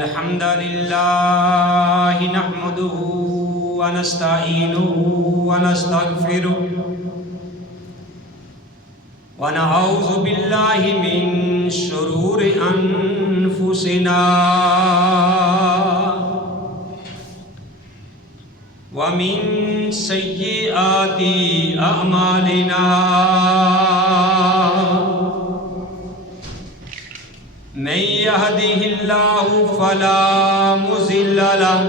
الحمد لله نحمده ونستعينه ونستغفره ونعوذ بالله من شرور أنفسنا ومن سيئات أعمالنا من يهده الله فلا مضل له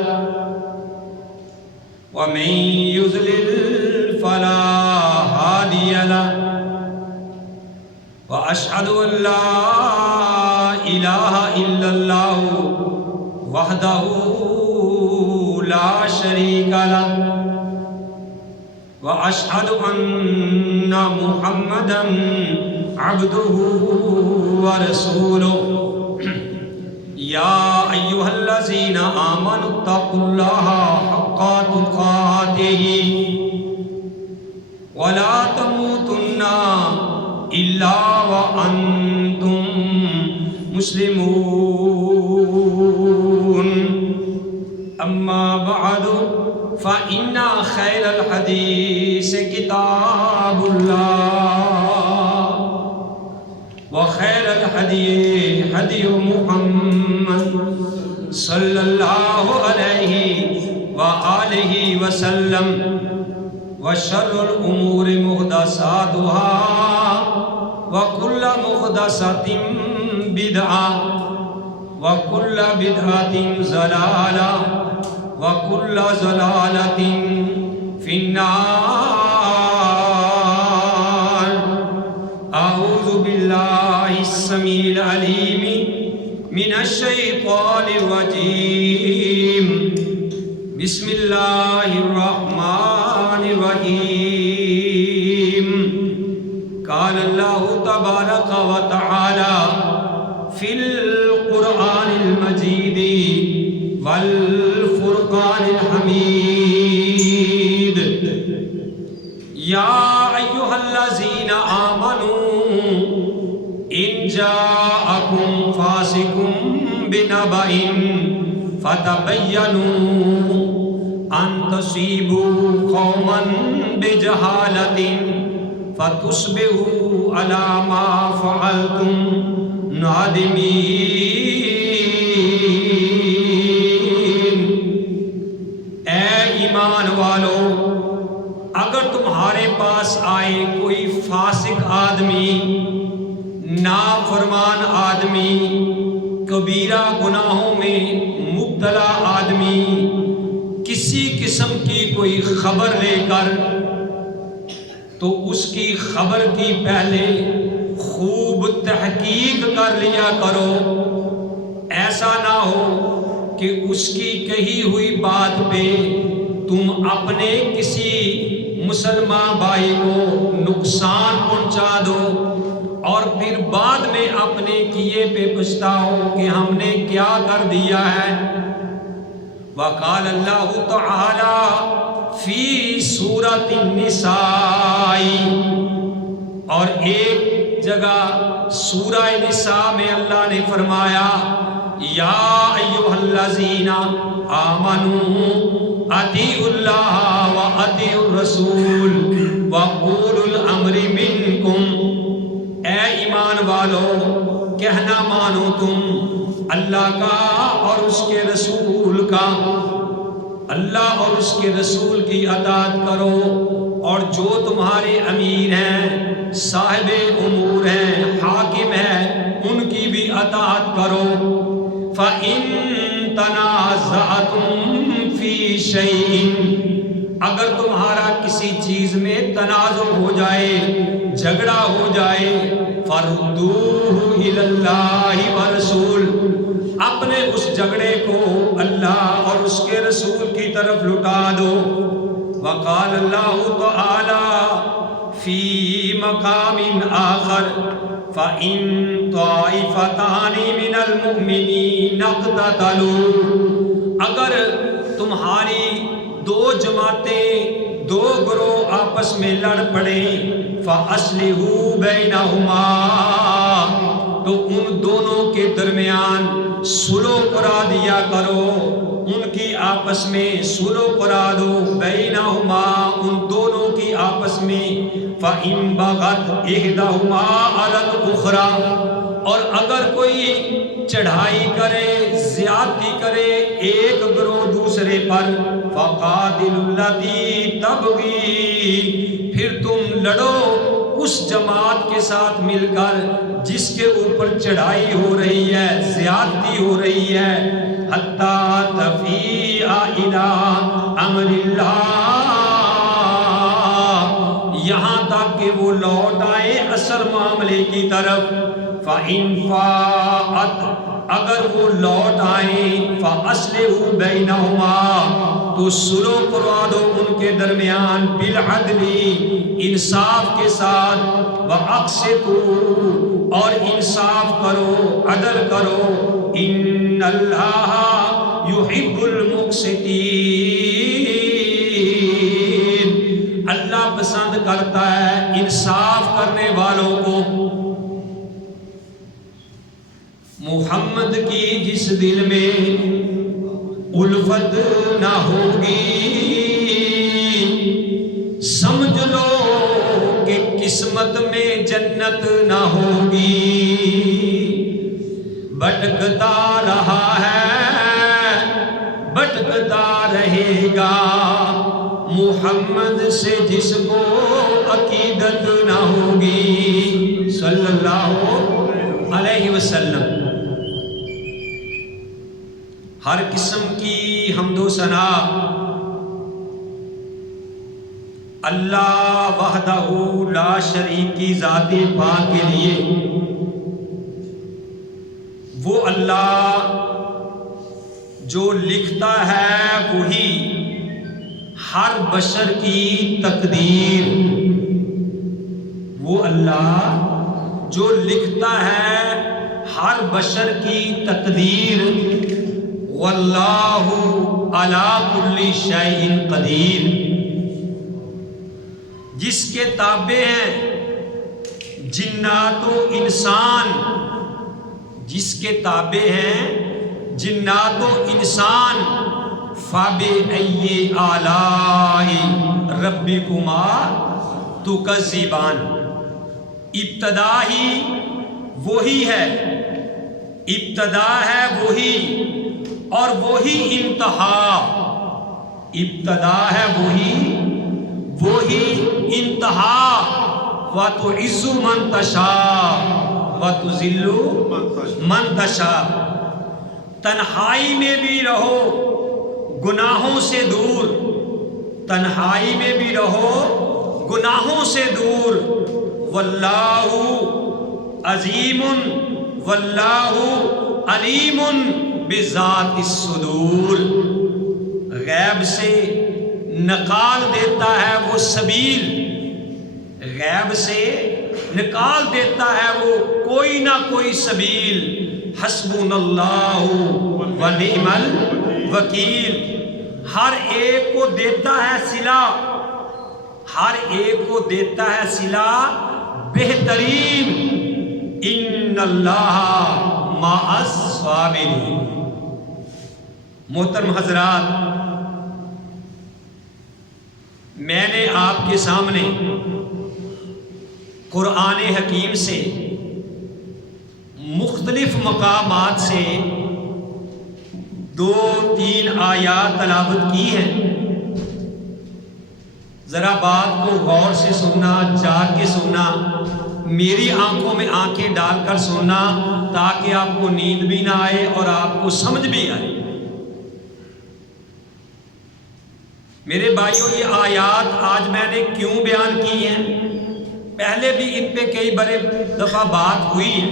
ومن يضلل فلا هادي له وأشهد أن لا إله إلا الله وحده لا شريك له وأشهد أن محمدا عبده ورسوله يا أيها الذين آمنوا اتقوا الله حق تقاته ولا تموتن إلا وأنتم مسلمون أما بعد فإن خير الحديث كتاب الله وخير الهدي هدي محمد صلى الله عليه وآله وسلم وشر الأمور محدثاتها وكل محدثة بدعة وكل بدعة ضلالة وكل ضلالة في النار. أعوذ بالله السميع العليم من الشيطان الرجيم. بسم الله الرحمن الرحيم. قال الله تبارك وتعالى في القرآن المجيد والفرقان الحميد. يا أيها الذين آمنوا إن جاءكم فاسق بنبأ فتبينوا أن تصيبوا قوما بجهالة فتصبحوا على ما فعلتم نادمين. اے ایمان والو، اگر تمہارے پاس آئے کوئی فاسق آدمی، نافرمان آدمی، کبیرہ گناہوں میں مبتلا آدمی، کسی قسم کی کوئی خبر لے کر، تو اس کی خبر کی پہلے خوب تحقیق کر لیا کرو. ایسا نہ ہو کہ اس کی کہی ہوئی بات پہ تم اپنے کسی مسلمان بھائی کو نقصان پہنچا دو اور پھر بعد میں اپنے کیے پہ پچھتاؤ کہ ہم نے کیا کر دیا ہے. وقال اللہ تعالی فی سورۃ النساء، اور ایک جگہ سورہ نساء میں اللہ نے فرمایا یا ایھا الذین آمنوا اطیعوا اللہ واطیعوا الرسول واولو الامر منکم. اے ایمان والو، کہنا مانو تم اللہ کا اور اس کے رسول کا، اللہ اور اس کے رسول کی اطاعت کرو، اور جو تمہارے امیر ہیں، صاحب امور ہیں، حاکم ہیں، ان کی بھی اطاعت کرو. فَإِن تَنَازَعْتُمْ فِي شَيْءٍ، اگر تمہارا کسی چیز میں تنازع ہو جائے، جھگڑا ہو جائے، فَرُدُّوهُ إِلَى اللَّهِ وَرَسُولِهِ، اپنے اس جھگڑے کو اللہ اور اس کے رسول کی طرف لٹا دو. وقال اللہ تعالی فی مقام آخر فَإِن طَائِفَتَانِ مِنَ الْمُؤْمِنِينَ اقْتَتَلُوا، اگر تمہاری دو جماعتیں، دو گروہ آپس میں لڑ پڑیں، فَأَصْلِحُوا بَيْنَهُمَا، تو ان دونوں کے درمیان صلح کرا دیا کرو، ان کی آپس میں صلح کرا دو، بینہما ان دونوں کی آپس میں، فَإِن بَغَتْ إِحْدَاهُمَا عَلَى الْأُخْرَى، اور اگر کوئی چڑھائی کرے، زیادتی کرے ایک گروہ دوسرے پر، فَقَاتِلُوا الَّتِي تَبْغِي، پھر تم لڑو اس جماعت کے ساتھ مل کر جس کے اوپر چڑھائی ہو رہی ہے، زیادتی ہو رہی ہے، حَتَّى تَفِيءَ إِلَىٰ أَمْرِ اللَّهِ، یہاں تک کہ وہ لوٹ آئے اصل معاملے کی طرف، فَإِن فَاءَتْ، اگر وہ لوٹ آئیں، فَأَصْلِحُوا بَيْنَهُمَا، تو صلح کروا دو ان کے درمیان، بِالْعَدْلِ، انصاف کے ساتھ، وَأَقْسِطُوا، اور انصاف کرو، عدل کرو، إِنَّ اللَّهَ يُحِبُّ الْمُقْسِطِينَ، اللہ پسند کرتا ہے انصاف کرنے والوں کو۔ محمد کی جس دل میں الفت نہ ہوگی، سمجھ لو کہ قسمت میں جنت نہ ہوگی، بھٹکتا رہا ہے بھٹکتا رہے گا، محمد سے جس کو عقیدت نہ ہوگی، صلی اللہ علیہ وسلم۔ ہر قسم کی حمد و ثنا اللہ وحدہ لا شریک کی ذات پاک کے لیے، وہ اللہ جو لکھتا ہے وہی ہر بشر کی تقدیر، وہ اللہ جو لکھتا ہے ہر بشر کی تقدیر، واللہ علی کل شیء قدیر، جس کے تابع ہیں جنات و انسان، جس کے تابع ہیں جنات و انسان، فَبِأَيِّ آلَاءِ رَبِّكُمَا تُكَذِّبَانِ، ابتدا ہی وہی ہے، ابتدا ہے وہی اور وہی انتہا، ابتدا ہے وہی انتہا، وَتُعِزُّ مَن تَشَاءُ وَتُذِلُّ مَن تَشَاءُ، تنہائی میں بھی رہو گناہوں سے دور، تنہائی میں بھی رہو گناہوں سے دور، واللہ عظیم واللہ علیم بذات الصدور، غیب سے نکال دیتا ہے وہ سبیل، غیب سے نکال دیتا ہے وہ کوئی نہ کوئی سبیل، حسبنا اللہ ونعم الوکیل، ہر ایک کو دیتا ہے صلہ، ہر ایک کو دیتا ہے صلہ بہترین، ان اللہ مع الصابرین۔ محترم حضرات، میں نے آپ کے سامنے قرآن حکیم سے مختلف مقامات سے 2-3 آیات تلاوت کی ہیں، ذرا بات کو غور سے سننا، جاگ کے سننا، میری آنکھوں میں آنکھیں ڈال کر سننا، تاکہ آپ کو نیند بھی نہ آئے اور آپ کو سمجھ بھی آئے۔ میرے بھائیوں، یہ آیات آج میں نے کیوں بیان کی ہیں، پہلے بھی ان پہ کئی بڑے دفعہ بات ہوئی ہے۔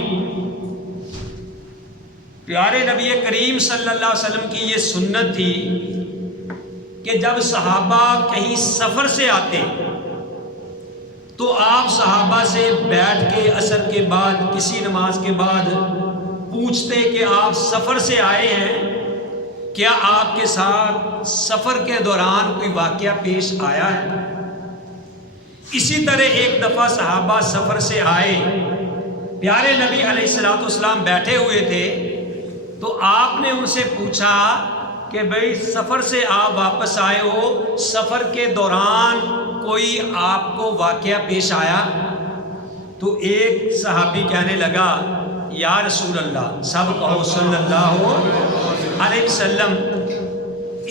پیارے نبی کریم صلی اللہ علیہ وسلم کی یہ سنت تھی کہ جب صحابہ کہیں سفر سے آتے تو آپ صحابہ سے بیٹھ کے عصر کے بعد کسی نماز کے بعد پوچھتے کہ آپ سفر سے آئے ہیں، کیا آپ کے ساتھ سفر کے دوران کوئی واقعہ پیش آیا ہے؟ اسی طرح ایک دفعہ صحابہ سفر سے آئے پیارے نبی علیہ الصلوۃ والسلام بیٹھے ہوئے تھے تو آپ نے ان سے پوچھا کہ بھئی سفر سے آپ واپس آئے ہو، سفر کے دوران کوئی آپ کو واقعہ پیش آیا؟ تو ایک صحابی کہنے لگا یا رسول اللہ، سب کہو صلی اللہ علیہ وسلم،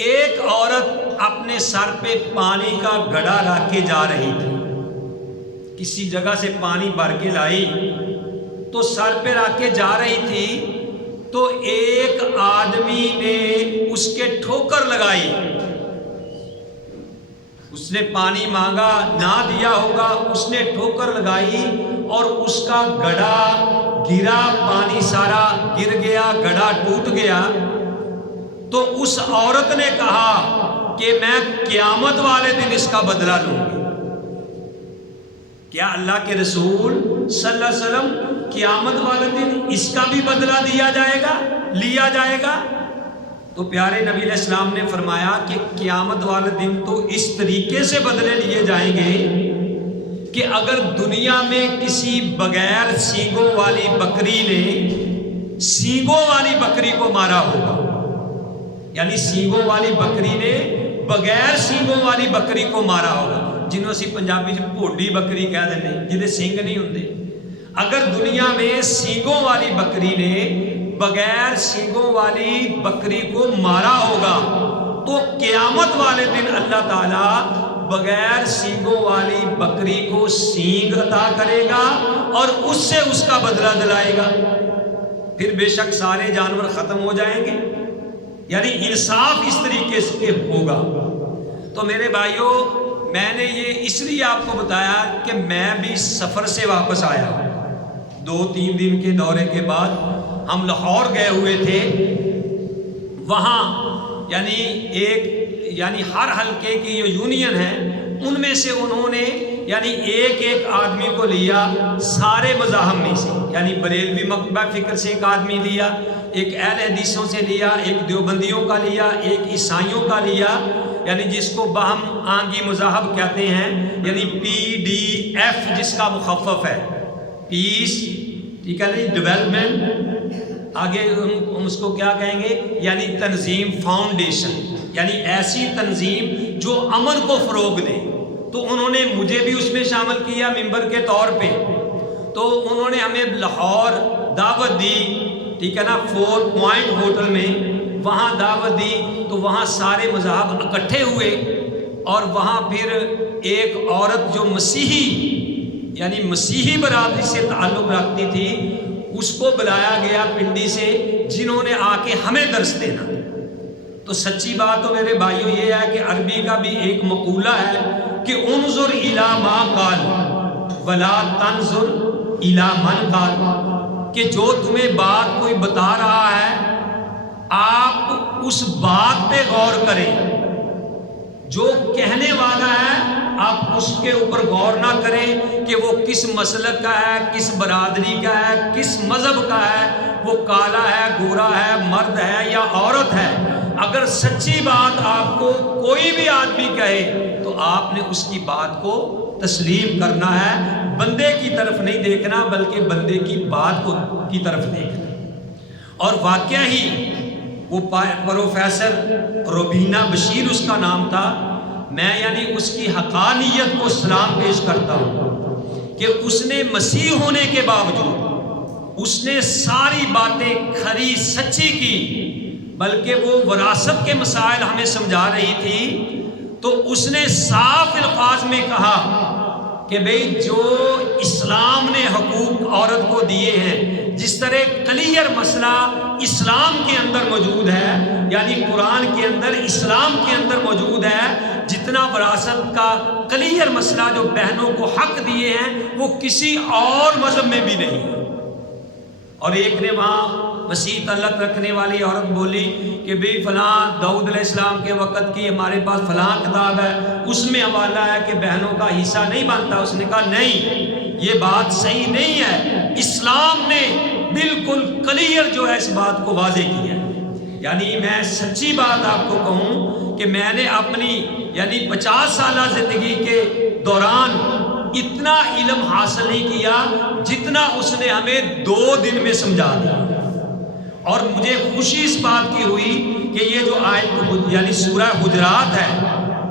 ایک عورت اپنے سر پہ پانی کا گھڑا رکھ کے جا رہی تھی، کسی جگہ سے پانی بھر کے لائی تو سر پہ رکھ کے جا رہی تھی، تو ایک آدمی نے اس کے ٹھوکر لگائی، اس نے پانی مانگا نہ دیا ہوگا، اس نے ٹھوکر لگائی اور اس کا گھڑا گرا، پانی سارا گر گیا، گھڑا ٹوٹ گیا۔ تو اس عورت نے کہا کہ میں قیامت والے دن اس کا بدلہ لوں گی۔ کیا اللہ کے رسول صلی اللہ علیہ وسلم قیامت والے دن اس کا بھی بدلہ لیا جائے گا؟ تو پیارے نبی علیہ السلام نے فرمایا کہ قیامت والے دن تو اس طریقے سے بدلے لیے جائیں گے کہ اگر دنیا میں کسی بغیر سینگوں والی بکری نے سینگوں والی بکری کو مارا ہوگا، یعنی سینگوں والی بکری نے بغیر سینگوں والی بکری کو مارا ہوگا، جنہوں سے پنجابی بھوڈی بکری کہہ دیتے ہیں، جنہیں سینگ نہیں ہوتے، اگر دنیا میں سینگوں والی بکری نے بغیر سینگوں والی بکری کو مارا ہوگا تو قیامت والے دن اللہ تعالیٰ بغیر سینگوں والی بکری کو سینگ عطا کرے گا اور اس سے اس کا بدلہ دلائے گا، پھر بے شک سارے جانور ختم ہو جائیں گے، یعنی انصاف اس طریقے سے ہوگا۔ تو میرے بھائیوں، میں نے یہ اس لیے آپ کو بتایا کہ میں بھی سفر سے واپس آیا ہوں، 2-3 دن کے دورے کے بعد ہم لاہور گئے ہوئے تھے، وہاں یعنی ہر حلقے کی جو یونین ہے ان میں سے انہوں نے یعنی ایک آدمی کو لیا سارے مذاہب میں سے، یعنی بریلوی مکتبہ فکر سے ایک آدمی لیا، ایک اہل حدیثوں سے لیا، ایک دیوبندیوں کا لیا، ایک عیسائیوں کا لیا، یعنی جس کو باہم آنگی مذاہب کہتے ہیں، یعنی PDF جس کا مخفف ہے، پیس، ٹھیک ہے، ڈیولپمنٹ، آگے ہم اس کو کیا کہیں گے، یعنی تنظیم، فاؤنڈیشن، یعنی ایسی تنظیم جو امن کو فروغ دے۔ تو انہوں نے مجھے بھی اس میں شامل کیا ممبر کے طور پہ، تو انہوں نے ہمیں لاہور دعوت دی، ٹھیک ہے نا، 4 پوائنٹ ہوٹل میں وہاں دعوت دی، تو وہاں سارے مذاہب اکٹھے ہوئے، اور وہاں پھر ایک عورت جو مسیحی برادری سے تعلق رکھتی تھی اس کو بلایا گیا پنڈی سے، جنہوں نے آ کے ہمیں درس دینا۔ تو سچی بات تو میرے بھائیوں یہ ہے کہ عربی کا بھی ایک مقولہ ہے کہ انظر الی ما قال ولا تنظر الی من قال، کہ جو تمہیں بات کوئی بتا رہا ہے آپ اس بات پہ غور کریں، جو کہنے والا ہے آپ اس کے اوپر غور نہ کریں کہ وہ کس مسلک کا ہے، کس برادری کا ہے، کس مذہب کا ہے، وہ کالا ہے، گورا ہے، مرد ہے یا عورت ہے۔ اگر سچی بات آپ کو کوئی بھی آدمی کہے تو آپ نے اس کی بات کو تسلیم کرنا ہے، بندے کی طرف نہیں دیکھنا بلکہ بندے کی بات کی طرف دیکھنا۔ اور واقعہ ہی وہ پروفیسر روبینہ بشیر اس کا نام تھا، میں یعنی اس کی حقانیت کو سلام پیش کرتا ہوں کہ اس نے مسیح ہونے کے باوجود اس نے ساری باتیں کھری سچی کی، بلکہ وہ وراثت کے مسائل ہمیں سمجھا رہی تھی، تو اس نے صاف الفاظ میں کہا کہ بھئی جو اسلام نے حقوق عورت کو دیے ہیں، جس طرح کلیئر مسئلہ اسلام کے اندر موجود ہے، یعنی قرآن کے اندر اسلام کے اندر موجود ہے، جتنا وراثت کا کلیئر مسئلہ جو بہنوں کو حق دیے ہیں وہ کسی اور مذہب میں بھی نہیں۔ اور ایک نے وہاں مسیح تعلق رکھنے والی عورت بولی کہ بھئی فلاں داؤد علیہ السلام کے وقت کی ہمارے پاس فلاں کتاب ہے، اس میں حوالہ ہے کہ بہنوں کا حصہ نہیں بنتا۔ اس نے کہا نہیں، یہ بات صحیح نہیں ہے، اسلام نے بالکل کلیئر جو ہے اس بات کو واضح کیا ہے۔ یعنی میں سچی بات آپ کو کہوں کہ میں نے اپنی یعنی 50 سالہ زندگی کے دوران اتنا علم حاصل نہیں کیا جتنا اس نے ہمیں 2 دن میں سمجھا دیا۔ اور مجھے خوشی اس بات کی ہوئی کہ یہ جو آیت یعنی سورہ حجرات ہے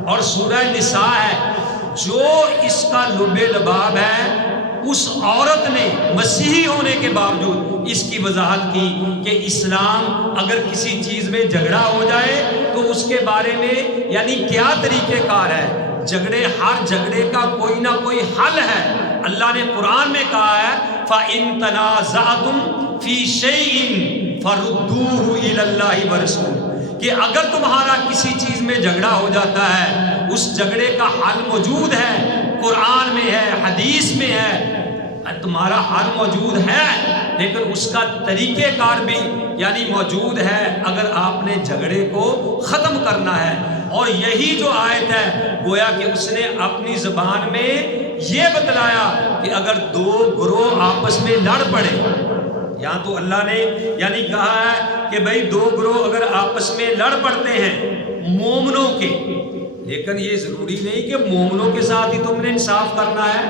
اور سورہ نساء ہے، جو اس کا لب لباب ہے، اس عورت نے مسیحی ہونے کے باوجود اس کی وضاحت کی کہ اسلام اگر کسی چیز میں جھگڑا ہو جائے تو اس کے بارے میں یعنی کیا طریقہ کار ہے۔ ہر جھگڑے کا کوئی نہ کوئی حل ہے۔ اللہ نے قرآن میں کہا ہے فَإِن تَنَازَعْتُمْ فِي شَيْءٍ فَرُدُّوهُ إِلَى اللَّهِ وَرَسُولِهِ، کہ اگر تمہارا کسی چیز میں جھگڑا ہو جاتا ہے، اس جھگڑے کا حل موجود ہے، قرآن میں ہے، حدیث میں ہے، تمہارا حل موجود ہے، لیکن اس کا طریقہ کار بھی یعنی موجود ہے اگر آپ نے جھگڑے کو ختم کرنا ہے۔ اور یہی جو آیت ہے گویا کہ اس نے اپنی زبان میں یہ بتلایا کہ اگر 2 گروہ آپس میں لڑ پڑے، یہاں تو اللہ نے یعنی کہا ہے کہ بھئی 2 گروہ اگر آپس میں لڑ پڑتے ہیں مومنوں کے، لیکن یہ ضروری نہیں کہ مومنوں کے ساتھ ہی تم نے انصاف کرنا ہے۔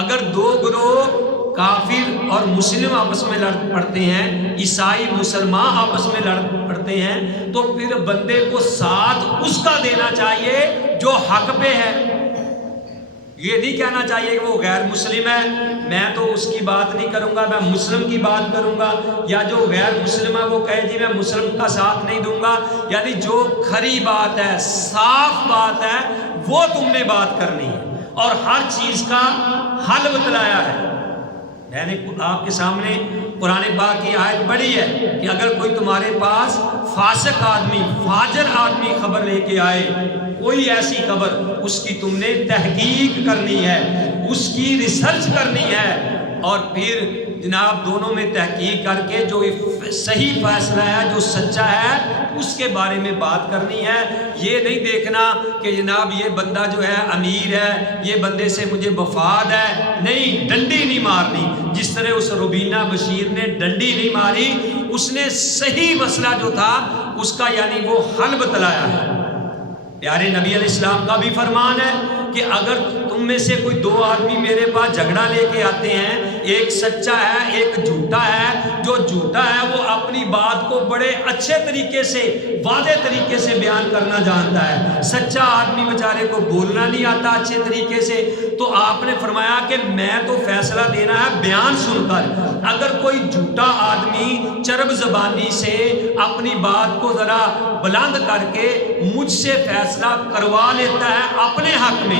اگر 2 گروہ کافر اور مسلم آپس میں لڑ پڑتے ہیں، عیسائی مسلمان آپس میں لڑ پڑتے ہیں، تو پھر بندے کو ساتھ اس کا دینا چاہیے جو حق پہ ہے۔ یہ نہیں کہنا چاہیے کہ وہ غیر مسلم ہے، میں تو اس کی بات نہیں کروں گا، میں مسلم کی بات کروں گا، یا جو غیر مسلم ہے وہ کہے جی میں مسلم کا ساتھ نہیں دوں گا۔ یعنی جو کھری بات ہے، صاف بات ہے، وہ تم نے بات کرنی ہے اور ہر چیز کا حل بتلایا ہے۔ میں نے آپ کے سامنے قرآن پاک کی آیت پڑھی ہے کہ اگر کوئی تمہارے پاس فاسق آدمی، فاجر آدمی خبر لے کے آئے، کوئی ایسی خبر، اس کی تم نے تحقیق کرنی ہے، اس کی ریسرچ کرنی ہے، اور پھر جناب دونوں میں تحقیق کر کے جو صحیح فیصلہ ہے، جو سچا ہے، اس کے بارے میں بات کرنی ہے۔ یہ نہیں دیکھنا کہ جناب یہ بندہ جو ہے امیر ہے، یہ بندے سے مجھے مفاد ہے، نہیں، ڈنڈی نہیں مارنی۔ جس طرح اس روبینہ بشیر نے ڈنڈی نہیں ماری، اس نے صحیح مسئلہ جو تھا اس کا یعنی وہ حل بتلایا ہے۔ پیارے نبی علیہ السلام کا بھی فرمان ہے کہ اگر تم میں سے کوئی 2 آدمی میرے پاس جھگڑا لے کے آتے ہیں، ایک سچا ہے ایک جھوٹا ہے، جو جھوٹا ہے وہ اپنی بات کو بڑے اچھے طریقے سے، واضح طریقے سے بیان کرنا جانتا ہے، سچا آدمی بیچارے کو بولنا نہیں آتا اچھے طریقے سے، تو آپ نے فرمایا کہ میں تو فیصلہ دینا ہے بیان سن کر۔ اگر کوئی جھوٹا آدمی چرب زبانی سے اپنی بات کو ذرا بلند کر کے مجھ سے فیصلہ کروا لیتا ہے اپنے حق میں،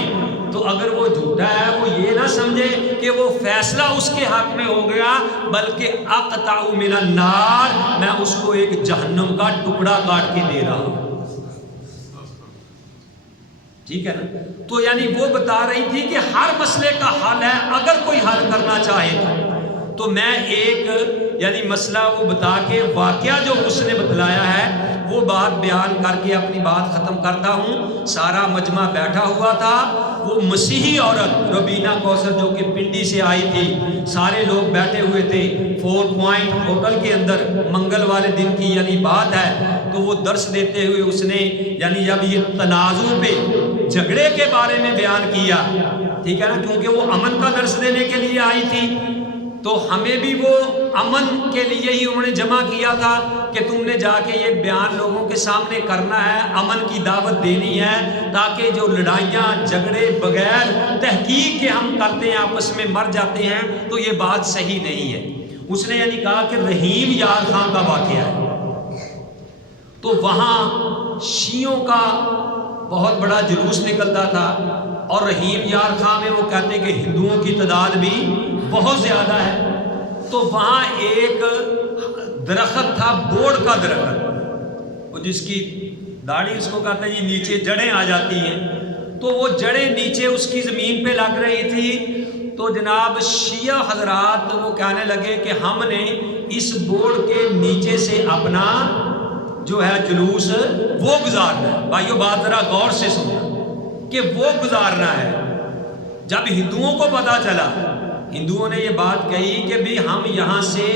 تو اگر وہ جھوٹا ہے وہ یہ نہ سمجھے کہ وہ فیصلہ اس کے حق میں ہو گیا، بلکہ اقطع من النار، میں اس کو ایک جہنم کا ٹکڑا کاٹ کے دے رہا ہوں۔ ٹھیک ہے نا؟ تو یعنی وہ بتا رہی تھی کہ ہر مسئلے کا حل ہے، اگر کوئی حل کرنا چاہے تو میں ایک یعنی مسئلہ وہ بتا کے واقعہ جو اس نے بتلایا ہے وہ بات بیان کر کے اپنی بات ختم کرتا ہوں۔ سارا مجمع بیٹھا ہوا تھا، وہ مسیحی عورت روبینہ کوثر جو کہ پنڈی سے آئی تھی، سارے لوگ بیٹھے ہوئے تھے 4 پوائنٹ ہوٹل کے اندر، منگل والے دن کی یعنی بات ہے۔ تو وہ درس دیتے ہوئے اس نے یعنی جب یہ تنازع پہ جھگڑے کے بارے میں بیان کیا، ٹھیک ہے نا، کیونکہ وہ امن کا درس دینے کے لیے آئی تھی، تو ہمیں بھی وہ امن کے لیے ہی انہوں نے جمع کیا تھا کہ تم نے جا کے یہ بیان لوگوں کے سامنے کرنا ہے، امن کی دعوت دینی ہے، تاکہ جو لڑائیاں جھگڑے بغیر تحقیق کے ہم کرتے ہیں آپس میں مر جاتے ہیں، تو یہ بات صحیح نہیں ہے۔ اس نے یعنی کہا کہ رحیم یار خان کا واقعہ ہے، تو وہاں شیعوں کا بہت بڑا جلوس نکلتا تھا، اور رحیم یار خان میں وہ کہتے کہ ہندوؤں کی تعداد بھی بہت زیادہ ہے۔ تو وہاں ایک درخت تھا، بوڑ کا درخت، وہ جس کی داڑھی اس کو کہتے ہیں جی نیچے جڑیں آ جاتی ہیں، تو وہ جڑیں نیچے اس کی زمین پہ لگ رہی تھی۔ تو جناب شیعہ حضرات وہ کہنے لگے کہ ہم نے اس بوڑ کے نیچے سے اپنا جو ہے جلوس وہ گزارنا ہے۔ بھائیو بات ذرا غور سے سننا کہ وہ گزارنا ہے۔ جب ہندوؤں کو پتا چلا، ہندوؤں نے یہ بات کہی کہ بھی ہم یہاں سے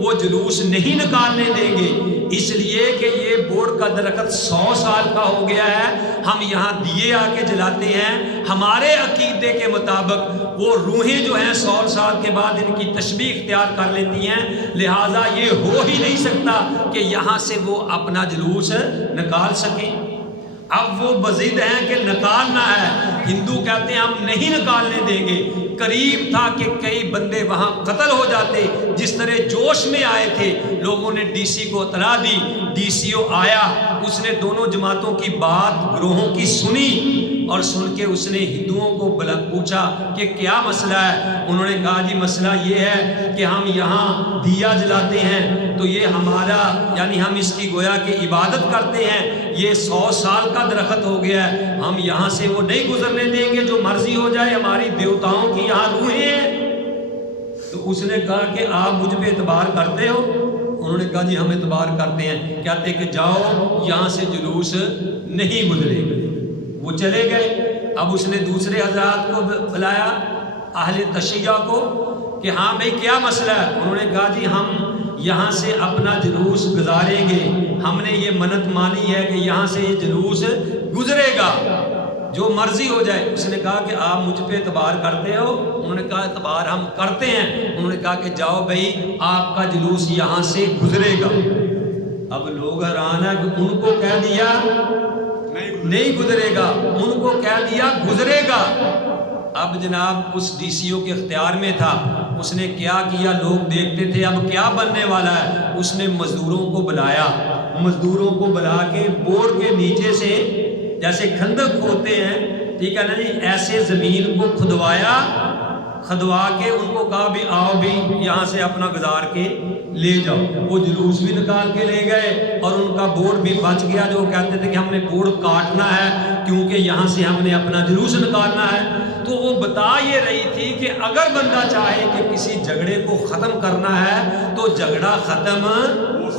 وہ جلوس نہیں نکالنے دیں گے، اس لیے کہ یہ بورڈ کا درخت 100 سال کا ہو گیا ہے، ہم یہاں دیے آ کے جلاتے ہیں، ہمارے عقیدے کے مطابق وہ روحیں جو ہیں 100 سال کے بعد ان کی تشبیہ اختیار کر لیتی ہیں، لہٰذا یہ ہو ہی نہیں سکتا کہ یہاں سے وہ اپنا جلوس نکال سکیں۔ اب وہ بضد ہیں کہ نکالنا ہے، ہندو کہتے ہیں ہم نہیں نکالنے دیں گے۔ قریب تھا کہ کئی بندے وہاں قتل ہو جاتے، جس طرح جوش میں آئے تھے، لوگوں نے ڈی سی کو اطلاع دی، ڈی سی او آیا، اس نے دونوں جماعتوں کی بات گروہوں کی سنی، اور سن کے اس نے ہندوؤں کو پوچھا کہ کیا مسئلہ ہے؟ انہوں نے کہا جی مسئلہ یہ ہے کہ ہم یہاں دیا جلاتے ہیں تو یہ ہمارا یعنی ہم اس کی گویا کہ عبادت کرتے ہیں، یہ 100 سال کا درخت ہو گیا ہے، ہم یہاں سے وہ نہیں گزرنے دیں گے، جو مرضی ہو جائے، ہماری دیوتاؤں کی یہاں روحیں ہیں۔ تو اس نے کہا کہ آپ مجھ پہ اعتبار کرتے ہو؟ انہوں نے کہا جی ہم اعتبار کرتے ہیں۔ کہتے کہ جاؤ یہاں سے جلوس نہیں گزرے گا۔ وہ چلے گئے۔ اب اس نے دوسرے حضرات کو بلایا، اہل تشیع کو، کہ ہاں بھئی کیا مسئلہ ہے؟ انہوں نے کہا جی ہم یہاں سے اپنا جلوس گزاریں گے، ہم نے یہ منت مانی ہے کہ یہاں سے یہ جلوس گزرے گا، جو مرضی ہو جائے۔ اس نے کہا کہ آپ مجھ پہ اعتبار کرتے ہو؟ انہوں نے کہا اعتبار ہم کرتے ہیں۔ انہوں نے کہا کہ جاؤ بھئی آپ کا جلوس یہاں سے گزرے گا۔ اب لوگ حیران ہیں کہ ان کو کہہ دیا نہیں گزرے گا، ان کو کہہ دیا گزرے گا۔ اب جناب اس ڈی سی او کے اختیار میں تھا، اس نے کیا کیا، لوگ دیکھتے تھے اب کیا بننے والا ہے۔ اس نے مزدوروں کو بلایا، مزدوروں کو بلا کے بورڈ کے نیچے سے جیسے کھندق کھودتے ہیں، ٹھیک ہے نا جی، ایسے زمین کو کھدوایا، کھدوا کے ان کو کہا بھی آؤ بھی یہاں سے اپنا گزار کے لے جاؤ۔ وہ جلوس بھی نکال کے لے گئے اور ان کا بورڈ بھی بچ گیا، جو کہتے تھے کہ ہم نے بورڈ کاٹنا ہے کیونکہ یہاں سے ہم نے اپنا جلوس نکالنا ہے۔ تو وہ بتا یہ رہی تھی کہ اگر بندہ چاہے کہ کسی جھگڑے کو ختم کرنا ہے تو جھگڑا ختم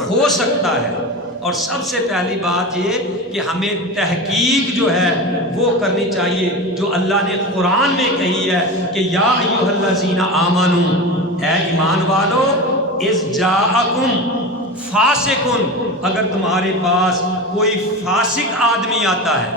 ہو سکتا ہے، اور سب سے پہلی بات یہ کہ ہمیں تحقیق جو ہے وہ کرنی چاہیے جو اللہ نے قرآن میں کہی ہے کہ یا ایھا الذین آمنوا، اے ایمان والو، اذ جاءکم فاسق، اگر تمہارے پاس کوئی فاسق آدمی آتا ہے،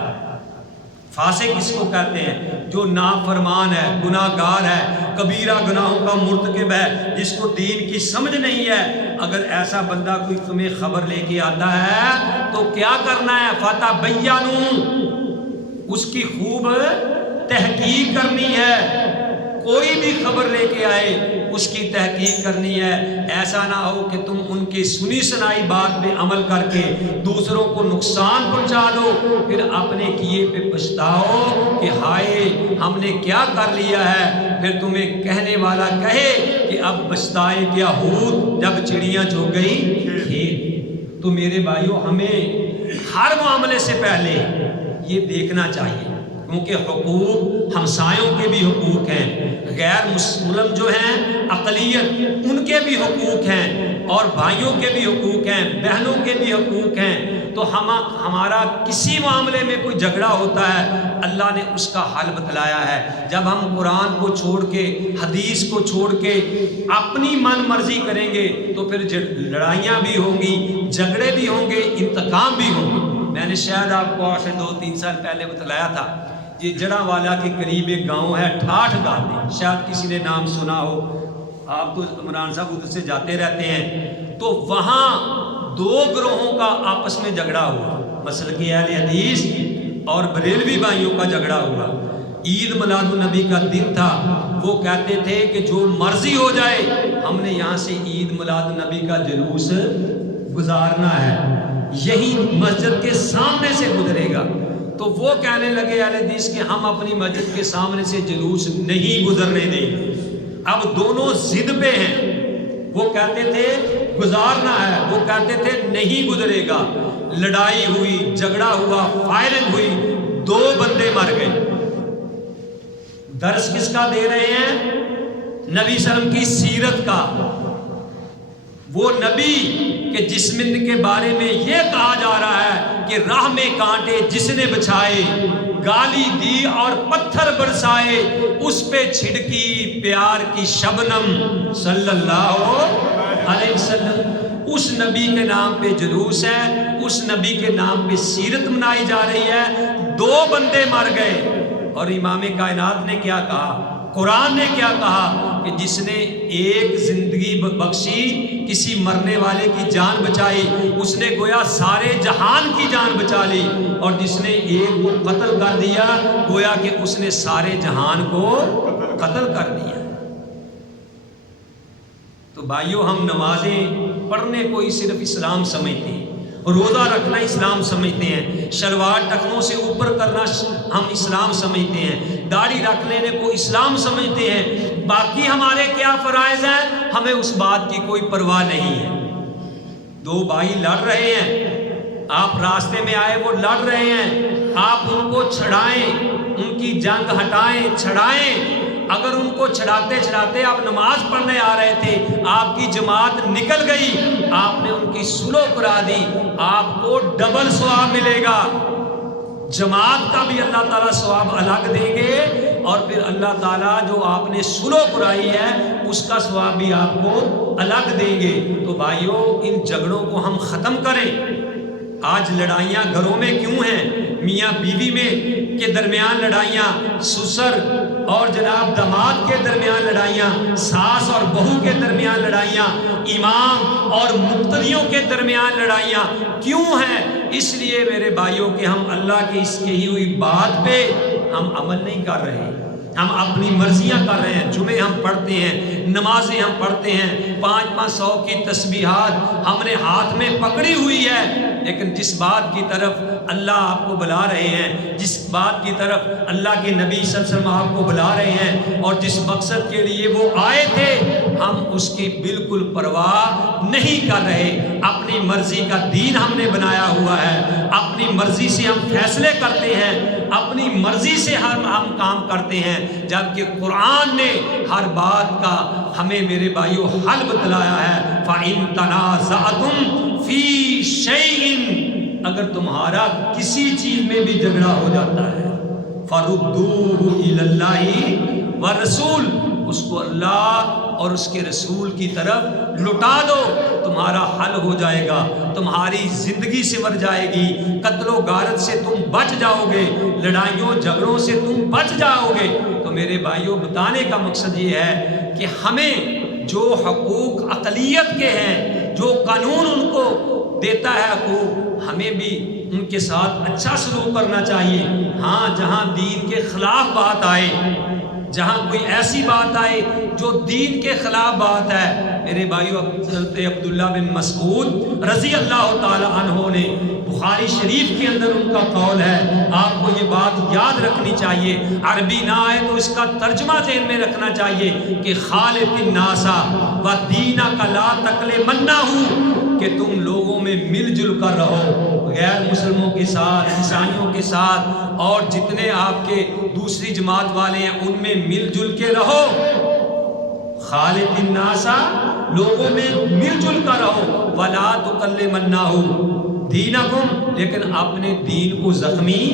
فاسق اس کو کہتے ہیں جو نافرمان ہے، گناہ گار ہے، کبیرہ گناہوں کا مرتکب ہے، جس کو دین کی سمجھ نہیں ہے، اگر ایسا بندہ کوئی تمہیں خبر لے کے آتا ہے تو کیا کرنا ہے؟ فَتَبَيَّنُوا، اس کی خوب تحقیق کرنی ہے۔ کوئی بھی خبر لے کے آئے اس کی تحقیق کرنی ہے۔ ایسا نہ ہو کہ تم ان کی سنی سنائی بات پہ عمل کر کے دوسروں کو نقصان پہنچا دو، پھر اپنے کیے پہ پچھتاؤ کہ ہائے ہم نے کیا کر لیا ہے۔ پھر تمہیں کہنے والا کہے کہ اب پچھتائے کیا ہود جب چڑیاں چگ گئی کھیت۔ تو میرے بھائیوں، ہمیں ہر معاملے سے پہلے یہ دیکھنا چاہیے، کیونکہ حقوق ہمسایوں کے بھی حقوق ہیں، غیر مسلم جو ہیں اقلیت ان کے بھی حقوق ہیں، اور بھائیوں کے بھی حقوق ہیں، بہنوں کے بھی حقوق ہیں۔ تو ہمارا کسی معاملے میں کوئی جھگڑا ہوتا ہے، اللہ نے اس کا حل بتلایا ہے۔ جب ہم قرآن کو چھوڑ کے، حدیث کو چھوڑ کے اپنی من مرضی کریں گے تو پھر لڑائیاں بھی ہوں گی، جھگڑے بھی ہوں گے، انتقام بھی ہوں گے۔ میں نے شاید آپ کو آج سے 2-3 سال پہلے بتلایا تھا، یہ جڑاوالا کے قریب ایک گاؤں ہے ٹھاٹھ گاندھی، شاید کسی نے نام سنا ہو، آپ تو عمران صاحب ادھر سے جاتے رہتے ہیں۔ تو وہاں 2 گروہوں کا آپس میں جھگڑا ہوا، مسلک اہل حدیث اور بریلوی بھائیوں کا جھگڑا ہوا۔ عید میلاد النبی کا دن تھا، وہ کہتے تھے کہ جو مرضی ہو جائے ہم نے یہاں سے عید میلاد النبی کا جلوس گزارنا ہے، یہی مسجد کے سامنے سے گزرے گا۔ تو وہ کہنے لگے اہل حدیث کہ ہم اپنی مسجد کے سامنے سے جلوس نہیں گزرنے دیں گے۔ اب دونوں ضد پہ ہیں، وہ کہتے تھے گزارنا ہے، وہ کہتے تھے نہیں گزرے گا۔ لڑائی ہوئی، جھگڑا ہوا، فائرنگ ہوئی، 2 بندے مر گئے۔ درس کس کا دے رہے ہیں؟ نبی صلی اللہ علیہ وسلم کی سیرت کا۔ وہ نبی کہ جس کے بارے میں یہ کہا جا رہا ہے کہ راہ میں کانٹے جس نے بچھائے، گالی دی اور پتھر برسائے، اس پہ چھڑکی پیار کی شبنم، صلی اللہ علیہ وسلم۔ اس نبی کے نام پہ جلوس ہے، اس نبی کے نام پہ سیرت منائی جا رہی ہے۔ 2 بندے مر گئے اور امام کائنات نے کیا کہا، قرآن نے کیا کہا کہ جس نے ایک زندگی بخشی، کسی مرنے والے کی جان بچائی، اس نے گویا سارے جہان کی جان بچا لی، اور جس نے ایک کو قتل کر دیا گویا کہ اس نے سارے جہان کو قتل کر دیا۔ تو بھائیو، ہم نمازیں پڑھنے کو ہی صرف اسلام سمجھتے ہیں، روزہ رکھنا اسلام سمجھتے ہیں، شلوار ٹخنوں سے اوپر کرنا ہم اسلام سمجھتے ہیں، داڑھی رکھ لینے کو اسلام سمجھتے ہیں، باقی ہمارے کیا فرائض ہیں ہمیں اس بات کی کوئی پرواہ نہیں ہے۔ 2 بھائی لڑ رہے ہیں، آپ راستے میں آئے، وہ لڑ رہے ہیں، آپ ان کو چھڑائیں، ان کی جنگ ہٹائیں، چھڑائیں۔ اگر ان کو چھڑاتے چھڑاتے آپ نماز پڑھنے آ رہے تھے، آپ کی جماعت نکل گئی، آپ نے ان کی سلو کرا دی، آپ کو ڈبل ثواب ملے گا، جماعت کا بھی اللہ تعالیٰ ثواب الگ دیں گے، اور پھر اللہ تعالیٰ جو آپ نے سلو کرائی ہے اس کا ثواب بھی آپ کو الگ دیں گے۔ تو بھائیوں، ان جھگڑوں کو ہم ختم کریں۔ آج لڑائیاں گھروں میں کیوں ہیں؟ میاں بیوی میں کے درمیان لڑائیاں، سسر اور جناب داماد کے درمیان لڑائیاں، ساس اور بہو کے درمیان لڑائیاں، امام اور مقتدیوں کے درمیان لڑائیاں کیوں ہیں؟ اس لیے میرے بھائیوں کہ ہم اللہ کی اس کہی ہوئی بات پہ ہم عمل نہیں کر رہے، ہم اپنی مرضیاں کر رہے ہیں۔ جمعے ہم پڑھتے ہیں، نمازیں ہم پڑھتے ہیں، 500 کی تسبیحات ہم نے ہاتھ میں پکڑی ہوئی ہے، لیکن جس بات کی طرف اللہ آپ کو بلا رہے ہیں، جس بات کی طرف اللہ کے نبی صلی اللہ علیہ وسلم آپ کو بلا رہے ہیں، اور جس مقصد کے لیے وہ آئے تھے، ہم اس کی بالکل پرواہ نہیں کر رہے۔ اپنی مرضی کا دین ہم نے بنایا ہوا ہے، اپنی مرضی سے ہم فیصلے کرتے ہیں، اپنی مرضی سے ہم کام کرتے ہیں، جبکہ قرآن نے ہر بات کا ہمیں میرے بھائیوں حل بتلایا ہے۔ فَإِن تَنَازَعْتُمْ فِي شَيْءٍ، اگر تمہارا کسی چیز میں بھی جھگڑا ہو جاتا ہے، فَرُدُّوهُ إِلَى اللَّهِ وَالرَّسُولِ، اس کو اللہ اور اس کے رسول کی طرف لٹا دو، تمہارا حل ہو جائے گا، تمہاری زندگی سنور جائے گی، قتل و غارت سے تم بچ جاؤ گے، لڑائیوں جھگڑوں سے تم بچ جاؤ گے۔ تو میرے بھائیوں، بتانے کا مقصد یہ ہے کہ ہمیں جو حقوق اقلیت کے ہیں، جو قانون ان کو دیتا ہے حقوق، ہمیں بھی ان کے ساتھ اچھا سلوک کرنا چاہیے۔ ہاں، جہاں دین کے خلاف بات آئے، جہاں کوئی ایسی بات آئے جو دین کے خلاف بات ہے، میرے بھائیو، حضرت عبداللہ بن مسعود رضی اللہ تعالی عنہ نے، بخاری شریف کے اندر ان کا قول ہے، آپ کو یہ بات یاد رکھنی چاہیے، عربی نہ آئے تو اس کا ترجمہ ذہن میں رکھنا چاہیے کہ خالق الناس و دینک لا تکلمنہ، کہ تم لوگوں میں مل جل کر رہو، غیر مسلموں کے ساتھ، عیسائیوں کے ساتھ، اور جتنے آپ کے دوسری جماعت والے ہیں ان میں مل جل کے رہو۔ خالق الناس، لوگوں میں مل جل کر رہو، ولا تکلمنہ دینکم، لیکن اپنے دین کو زخمی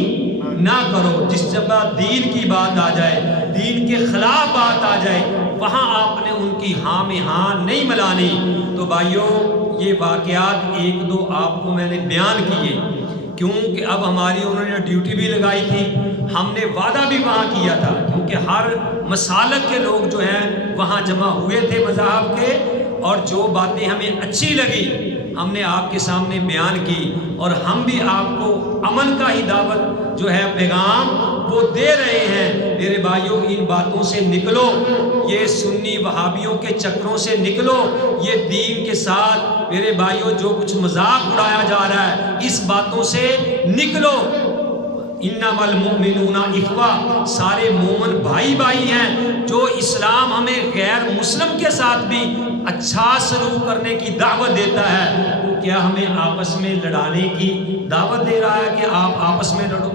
نہ کرو۔ جس جگہ دین کی بات آ جائے، دین کے خلاف بات آ جائے، وہاں آپ نے ان کی ہاں میں ہاں نہیں ملانی۔ تو بھائیوں، یہ واقعات 1-2 آپ کو میں نے بیان کیے، کیونکہ اب ہماری انہوں نے ڈیوٹی بھی لگائی تھی، ہم نے وعدہ بھی وہاں کیا تھا، کیونکہ ہر مسالک کے لوگ جو ہیں وہاں جمع ہوئے تھے مذاہب کے، اور جو باتیں ہمیں اچھی لگی ہم نے آپ کے سامنے بیان کی، اور ہم بھی آپ کو امن کا ہی دعوت جو ہے پیغام وہ دے رہے ہیں۔ میرے بھائیوں، ان باتوں سے نکلو، یہ سنی وہابیوں کے چکروں سے نکلو، یہ دین کے ساتھ میرے بھائیوں جو کچھ مذاق اڑایا جا رہا ہے اس باتوں سے نکلو۔ انما المؤمنون اخوہ، سارے مومن بھائی بھائی ہیں۔ جو اسلام ہمیں غیر مسلم کے ساتھ بھی اچھا سلوک کرنے کی دعوت دیتا ہے، وہ کیا ہمیں آپس میں لڑانے کی دعوت دے رہا ہے کہ آپ آپس میں لڑو؟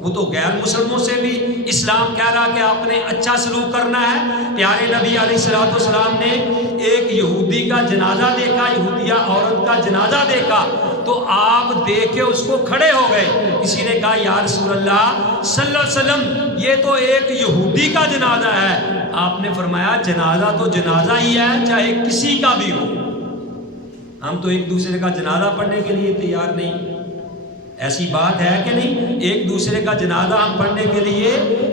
وہ تو غیر مسلموں سے بھی اسلام کہہ رہا کہ آپ نے اچھا سلوک کرنا ہے۔ پیارے نبی علیہ الصلوۃ والسلام نے ایک یہودی کا جنازہ دیکھا، یہودیہ عورت کا جنازہ دیکھا، تو آپ دیکھ کے اس کو کھڑے ہو گئے۔ کسی نے کہا یا رسول اللہ صلی اللہ علیہ وسلم، یہ تو ایک یہودی کا جنازہ ہے۔ آپ نے فرمایا جنازہ تو جنازہ ہی ہے، چاہے کسی کا بھی ہو۔ ہم تو ایک دوسرے کا جنازہ پڑھنے کے لیے تیار نہیں. ایسی بات ہے کہ نہیں؟ ایک دوسرے کا جنازہ ہم پڑھنے کے لیے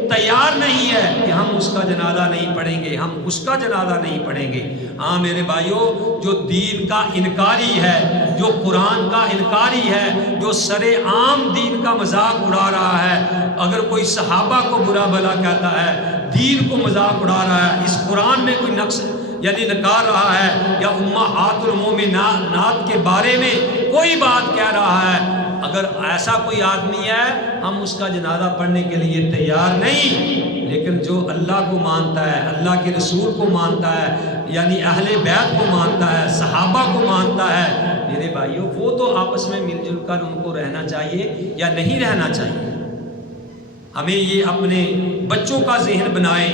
تیار نہیں ہے کہ ہم اس کا جنازہ نہیں پڑھیں گے، ہم اس کا جنازہ نہیں پڑھیں گے. ہاں میرے بھائیوں، جو دین کا انکاری ہے، جو قرآن کا انکاری ہے، جو سر عام دین کا مذاق اڑا رہا ہے، اگر کوئی صحابہ کو برا بھلا کہتا ہے، دین کو مذاق اڑا رہا ہے، اس قرآن میں کوئی نقص یعنی نکار رہا ہے، یا امہات المومنات کے بارے میں کوئی بات کہہ رہا ہے، اگر ایسا کوئی آدمی ہے، ہم اس کا جنازہ پڑھنے کے لیے تیار نہیں. لیکن جو اللہ کو مانتا ہے، اللہ کے رسول کو مانتا ہے، یعنی اہل بیت کو مانتا ہے، صحابہ کو مانتا ہے، میرے بھائیوں، وہ تو آپس میں مل جل کر ان کو رہنا چاہیے یا نہیں رہنا چاہیے. ہمیں یہ اپنے بچوں کا ذہن بنائیں،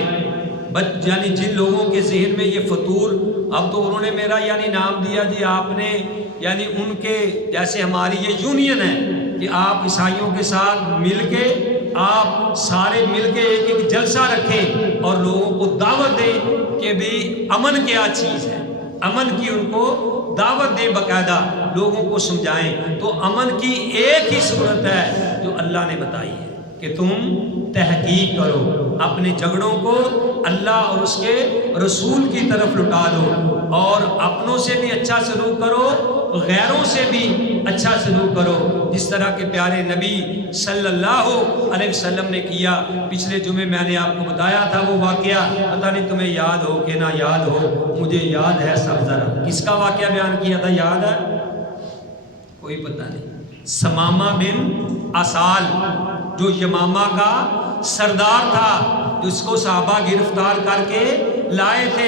یعنی جن لوگوں کے ذہن میں یہ فطور، اب تو انہوں نے میرا یعنی نام دیا جی، آپ نے یعنی ان کے جیسے ہماری یہ یونین ہے کہ آپ عیسائیوں کے ساتھ مل کے آپ سارے مل کے ایک ایک جلسہ رکھیں اور لوگوں کو دعوت دیں کہ بھی امن کیا چیز ہے، امن کی ان کو دعوت دیں، باقاعدہ لوگوں کو سمجھائیں. تو امن کی ایک ہی صورت ہے جو اللہ نے بتائی ہے کہ تم تحقیق کرو، اپنے جھگڑوں کو اللہ اور اس کے رسول کی طرف لٹا دو، اور اپنوں سے بھی اچھا سلوک کرو، غیروں سے بھی اچھا سلوک کرو، جس طرح کے پیارے نبی صلی اللہ علیہ وسلم نے کیا. پچھلے جمعے میں نے آپ کو بتایا تھا وہ واقعہ، پتہ نہیں تمہیں یاد ہو کہ نہ یاد ہو، مجھے یاد ہے سب ذرا. کس کا واقعہ بیان کیا تھا، یاد ہے؟ کوئی پتہ نہیں. ثمامہ بن اسال جو یمامہ کا سردار تھا، جس کو صحابہ گرفتار کر کے لائے تھے،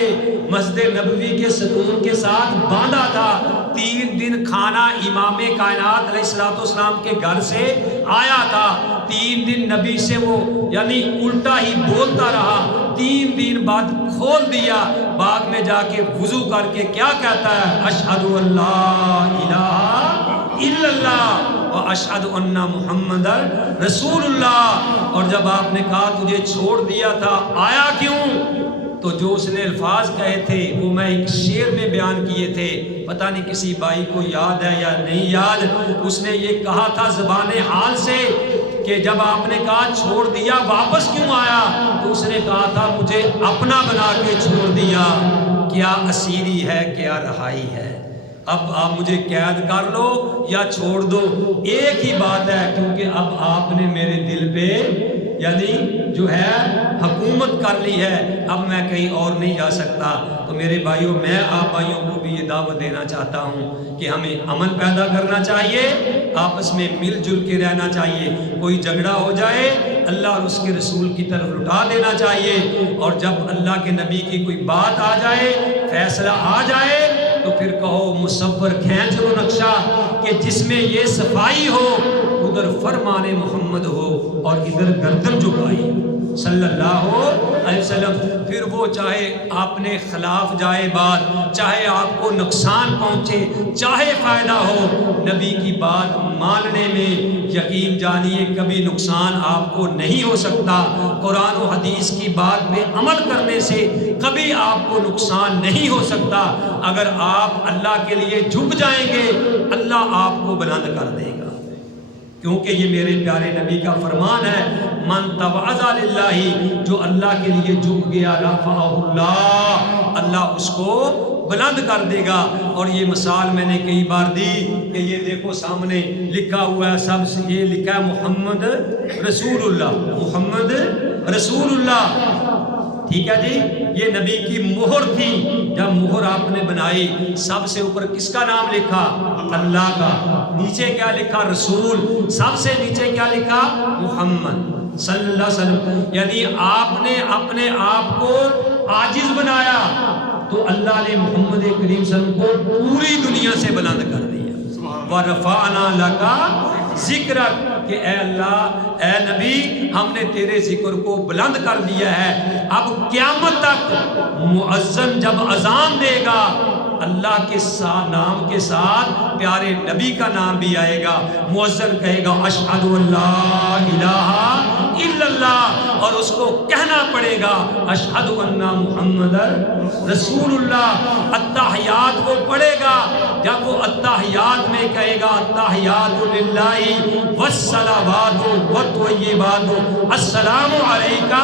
مسجد نبوی کے ستون کے ساتھ باندھا تھا. 3 دن کھانا امام کائنات علیہ السلام کے گھر سے آیا تھا. 3 دن نبی سے وہ یعنی الٹا ہی بولتا رہا. 3 دن بعد کھول دیا، باغ میں جا کے وضو کر کے کیا کہتا ہے، اشہد ان لا الہ الا اللہ و اشہد ان محمد رسول اللہ. اور جب آپ نے کہا تجھے چھوڑ دیا تھا، آیا کیوں؟ تو جو اس نے الفاظ کہے تھے وہ میں ایک شعر میں بیان کیے تھے، پتہ نہیں کسی بھائی کو یاد ہے یا نہیں یاد. اس نے یہ کہا تھا زبان حال سے کہ جب آپ نے کہا چھوڑ دیا، واپس کیوں آیا؟ تو اس نے کہا تھا مجھے اپنا بنا کے چھوڑ دیا، کیا اسیری ہے کیا رہائی ہے، اب آپ مجھے قید کر لو یا چھوڑ دو، ایک ہی بات ہے، کیونکہ اب آپ نے میرے دل پہ یعنی جو ہے حکومت کر لی ہے، اب میں کہیں اور نہیں جا سکتا. تو میرے بھائیوں، میں آپ بھائیوں کو بھی یہ دعوت دینا چاہتا ہوں کہ ہمیں امن پیدا کرنا چاہیے، آپس میں مل جل کے رہنا چاہیے. کوئی جھگڑا ہو جائے اللہ اور اس کے رسول کی طرف لٹا دینا چاہیے، اور جب اللہ کے نبی کی کوئی بات آ جائے، فیصلہ آ جائے، تو پھر کہو مصور کھینچ لو نقشہ کہ جس میں یہ صفائی ہو، ادھر فرمان محمد ہو اور ادھر گردن جھکائی صلی اللہ علیہ وسلم. پھر وہ چاہے آپ نے خلاف جائے بات، چاہے آپ کو نقصان پہنچے، چاہے فائدہ ہو، نبی کی بات ماننے میں یقین جانیے کبھی نقصان آپ کو نہیں ہو سکتا. قرآن و حدیث کی بات پہ عمل کرنے سے کبھی آپ کو نقصان نہیں ہو سکتا. اگر آپ اللہ کے لیے جھک جائیں گے، اللہ آپ کو بلند کر دے گا، کیونکہ یہ میرے پیارے نبی کا فرمان ہے، من تواضع للہ، جو اللہ کے لیے جھک گیا، رفعہ اللہ، اللہ اس کو بلند کر دے گا. اور یہ مثال میں نے کئی بار دی کہ یہ دیکھو سامنے لکھا ہوا ہے، سب سے یہ لکھا ہے محمد رسول اللہ، محمد رسول اللہ. ٹھیک ہے جی، یہ نبی کی مہر تھی. جب مہر آپ نے بنائی، سب سے اوپر کس کا نام لکھا؟ اللہ کا. نیچے کیا لکھا؟ رسول. سب سے نیچے کیا لکھا؟ محمد صلی اللہ علیہ وسلم. یعنی آپ نے اپنے آپ کو عاجز بنایا تو اللہ نے محمد کریم صلی اللہ علیہ وسلم کو پوری دنیا سے بلند کر دیا. وَرَفَعْنَا لَكَ ذِكْرَكَ، کہ اے اللہ، اے نبی، ہم نے تیرے ذکر کو بلند کر دیا ہے. اب قیامت تک مؤذن جب اذان دے گا، اللہ کے نام کے ساتھ پیارے نبی کا نام بھی آئے گا. مؤذن کہے گا اشہد ان لا الہ الا اللہ، اور اس کو کہنا پڑے گا اشہد ان محمد رسول اللہ. التحیات وہ پڑھے گا، جب وہ التحیات میں کہے گا التحیات للہ والصلوات والطیبات السلام علیکہ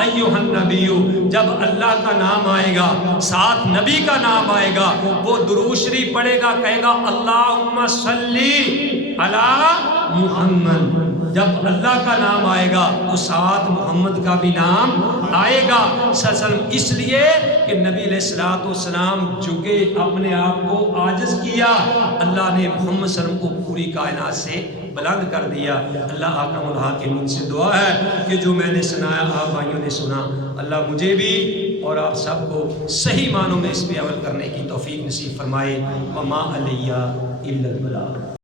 ایھا النبی، جب اللہ کا نام آئے گا ساتھ نبی کا نام آئے گا وہ درود شریف پڑھے گا، کہے گا اللہم صلی علی محمد۔ جب اللہ کا نام آئے گا تو ساتھ محمد کا بھی نام آئے گا صلی اللہ علیہ وسلم، اس لیے کہ نبی علیہ الصلوۃ والسلام جھکے، اپنے آپ کو عاجز کیا، اللہ نے محمد صلی اللہ علیہ وسلم کو پوری کائنات سے بلند کر دیا۔ اللہ حاکم الحاکمین سے دعا ہے کہ جو میں نے سنایا آپ بھائیوں نے سنا، اللہ مجھے بھی اور آپ سب کو صحیح معنوں میں اس پہ عمل کرنے کی توفیق نصیب فرمائے۔ وما علیہ الا البلاغ۔